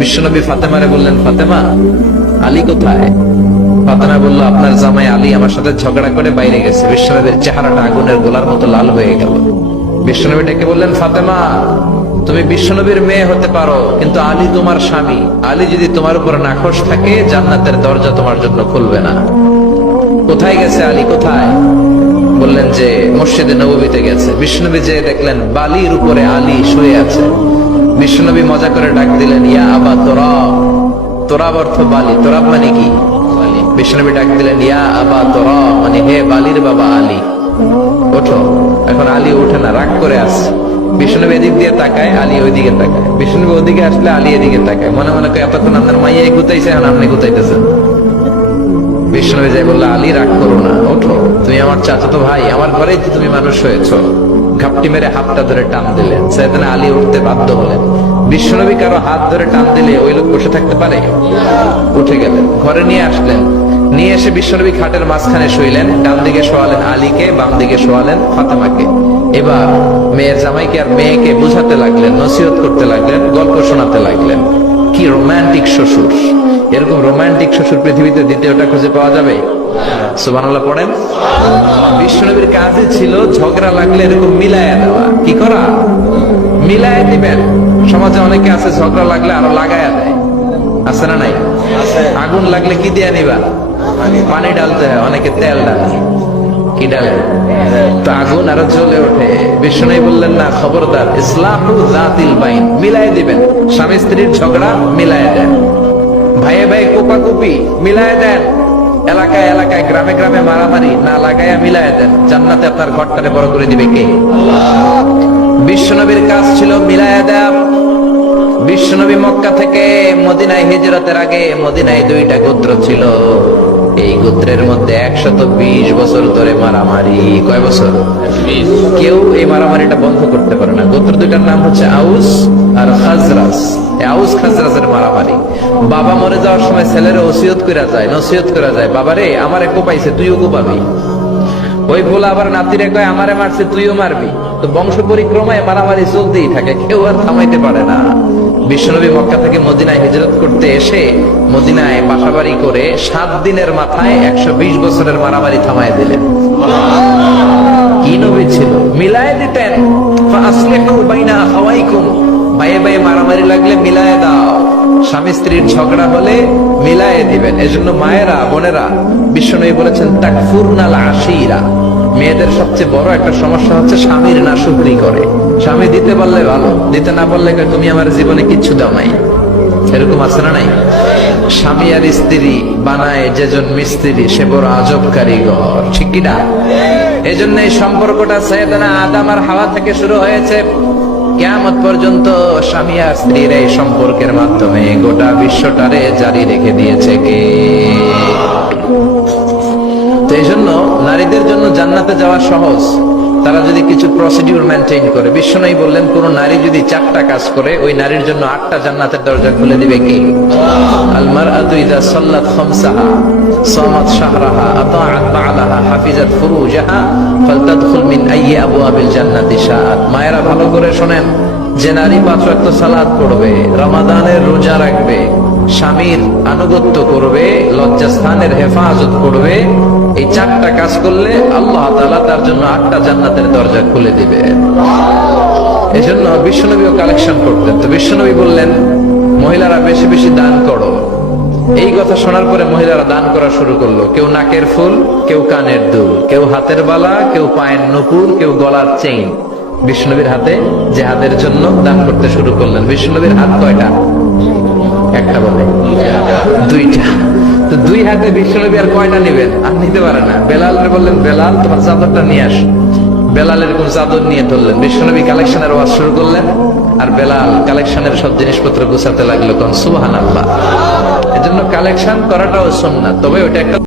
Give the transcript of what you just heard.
বিশ্বনবী ফাতেমারে বললেন, ফাতেমা, আলী কোথায়? ফাতেমা বলল, আপনার জামাই আলী আমার সাথে ঝগড়া করে বাইরে গেছে। বিশ্বনবীর চেহারাটা আগুনের গোলার মতো লাল হয়ে গেল। বিশ্বনবী ডেকে বললেন, ফাতেমা, তুমি বিশ্বনবীর মেয়ে হতে পারো, কিন্তু আলী তোমার স্বামী। আলী যদি তোমার উপর নাখোশ থাকে, জান্নাতের দরজা তোমার জন্য খুলবে না। কোথায় গেছে আলী, কোথায়? বললেন যে মসজিদে নববীতে গেছে। বিশ্বনবী যে দেখলেন বালির উপরে আলী শুয়ে আছে। বিশ্বনবী মজা করে ডাক দিলেন, ইয়া আবা তোরাব। তোরাব অর্থ বালি, তোরাব মানে কি? বিশ্বনবী ডাক দিলেন, ইয়া আবা তোরাব, মানে হে বালির বাবা আলী, ওঠো। এখন আলী ওঠে না, রাগ করে আসছে। বিশ্বনবী এদিক দিয়ে তাকায়, আলী ওইদিকে তাকায়। বিশ্বনবী ওদিকে আসলে আলী এদিকে তাকায়। মনে মনে করে এতক্ষণ আপনার মাইয়াই গুতাইছে, এখন আপনি গুতাইতেছেন। বিশ্বনবী যাই বললো, আলী রাগ করো না, ওঠো, তুমি আমার চাচাতো ভাই, আমার ঘরেই তো তুমি মানুষ হয়েছ। ঘাপটি মেরে হাতটা ধরে টান দিলেন। সাইয়েদনা আলী উঠতে বাধ্য হলেন। বিশ্বনবী কারো হাত ধরে টান দিলে ওই লোক বসে থাকতে পারে? উঠে গেলেন, ঘরে নিয়ে আসলেন। নিয়ে এসে বিশ্বনবী খাটের মাঝখানে শুইলেন। ডান দিকে শোয়ালেন আলীকে, বাম দিকে শোয়ালেন ফাতেমাকে। এবার মেয়ের জামাইকে আর মেয়েকে বুঝাতে লাগলেন, নসিহত করতে লাগলেন, গল্প শোনাতে লাগলেন। কি রোমান্টিক শ্বশুর! এরকম রোমান্টিক শ্বশুর পৃথিবীতে দ্বিতীয়টা খুঁজে পাওয়া যাবে? সুবহানাল্লাহ পড়েন। বিশ্বনবীর কাজই ছিল ঝগড়া লাগলে এরকম মিলায়া দেওয়া। কি করা? মিলায়া দিবেন। সমাজে অনেকে আছে ঝগড়া লাগলে আরো লাগায়া দেয়, আছে না নাই? আগুন লাগলে কি দিয়ে নিবা? পানি ডালতে হয়, অনেকে তেল ডালে। কি ডালে? তো আগুন আরো জ্বলে ওঠে। বিশ্বনবী বললেন, না, খবরদার, ইসলাহু যাতিল বাইন, মিলায় দিবেন। স্বামী স্ত্রীর ঝগড়া মিলায় দেন, ভাইয়ে ভাই কোপাকুপি মিলায় দেন, এলাকায় এলাকায় গ্রামে গ্রামে মারামারি না লাগাইয়া মিলায় দেন। জান্নাতে আপনার ঘরটারে বড় করে দিবে কে? বিশ্বনবীর কাজ ছিল মিলায় দেয়া। বিশ্বনবী মক্কা থেকে মদিনায় হিজরতের আগে মদিনায় দুইটা গোত্র ছিল। এই গোত্রের মধ্যে 120 বছর ধরে মারামারি। কয় বছর? কেউ এই মারামারিটা বন্ধ করতে পারে না। গোত্র দুইটার নাম হচ্ছে আউস আর খাজরাজ। আউস খাজরাজের মারামারি। বাবা মরে যাওয়ার সময় ছেলেরা ওসিয়ত করা যায়, নসিহত করা যায়, বাবারে আমারে কোপাইছে, তুইও কোপাবি। ওই বলে আবার নাতিরে কয়, আমারে মারছে, তুইও মারবি। তো বংশ পরিক্রমায় মারামারি চলতেই থাকে, কেউ আর থামাইতে পারে না। বিশ্বনবী মক্কা থেকে মদিনায় হিজরত করতে এসে মদিনায় বাসাবাড়ি করে 7 দিনের মাথায় 120 বছরের মারামারি থামায় দিলেন। কি নবী ছিল! মিলায় দিতেন। ফাসলিহু বাইনা আখাওয়াইকুম, ভাইয়ে ভাইয়ে মারামারি লাগলে মিলায় দাও। স্বামী স্ত্রীর ঝগড়া হলে মিলায়ে দিবেন। এজন্য মায়েরা, বোনেরা, বিশ্বনবী বলেছেন, তাকফুরনাল আশিরা, মেয়েদের সবচেয়ে বড় একটা সমস্যা হচ্ছে স্বামীর নাশুকরি করে। স্বামী দিতে পারলে ভালো, দিতে না পারলে তুমি আমার জীবনে কিচ্ছু দাও নাই। এরকম আছে না নাই? স্বামী আর স্ত্রী বানায় যেজন মিস্ত্রি, সে বড় আজব কারিগর। ঠিক কিনা? এই জন্য এই সম্পর্কটা সাইয়েদনা আদম আর হাওয়া থেকে শুরু হয়েছে। কিয়ামত পর্যন্ত স্বামী আর স্ত্রীর এই সম্পর্কের মাধ্যমে গোটা বিশ্বটারে জারি রেখে দিয়েছে কে? তো এই জন্য নারীদের জন্য জান্নাতে যাওয়া সহজ, তারা যদি কিছু প্রসিডিউর মেনটেন করে। বিশ্বনবী বললেন, কোন নারী যদি 4টা কাজ করে, ওই নারীর জন্য 8টা জান্নাতের দরজা খুলে দিবে কে? আল মারআতু ইযা সাল্লাত খামসাহা সামাত শাহরাহা আতাআত বা'লাহা হাফিজাত ফুরুজাহা ফালতাদখুল মিন আইয়ি আবওয়াবিল জান্নাতি শাআত। মায়েরা ভালো করে শুনেন, যে নারী 5 ওয়াক্ত সালাত পড়বে, রমাদানের রোজা রাখবে, স্বামীর আনুগত্য করবে, লজ্জাস্থানের হেফাজত করবে, এই 4টা কাজ করলে আল্লাহ তাআলা তার জন্য 8টা জান্নাতের দরজা খুলে দিবে। এজন্য বিশ্বনবীও কালেকশন করতেন। তো বিশ্বনবী বললেন, মহিলারা বেশি বেশি দান করো। এই কথা শোনার পরে মহিলারা দান করা শুরু করলো। কেউ নাকের ফুল, কেউ কানের দুল, কেউ হাতের বালা, কেউ পায়ের নূপুর, কেউ গলার চেইন বিশ্বনবীর হাতে জেহাদের জন্য দান করতে শুরু করলেন। বিশ্বনবীর হাত কয়টা? একটা বলে 2টা। তো 2 হাতে বিশ্বনবী আর কয়টা নেবেন? আর নিতে পারে না। বেলালরে বললেন, বেলাল তোমার চাদরটা নিয়ে আস। বেলাল এরকম চাদর নিয়ে ধরলেন। বিশ্বনবী কালেকশনের ওয়াজ শুরু করলেন, আর বেলাল কালেকশনের সব জিনিসপত্র গুছাতে লাগলো। কোন সুবহানাল্লাহ। এজন্য কালেকশন করাটাও সুন্নাত, তবে ওটা একটা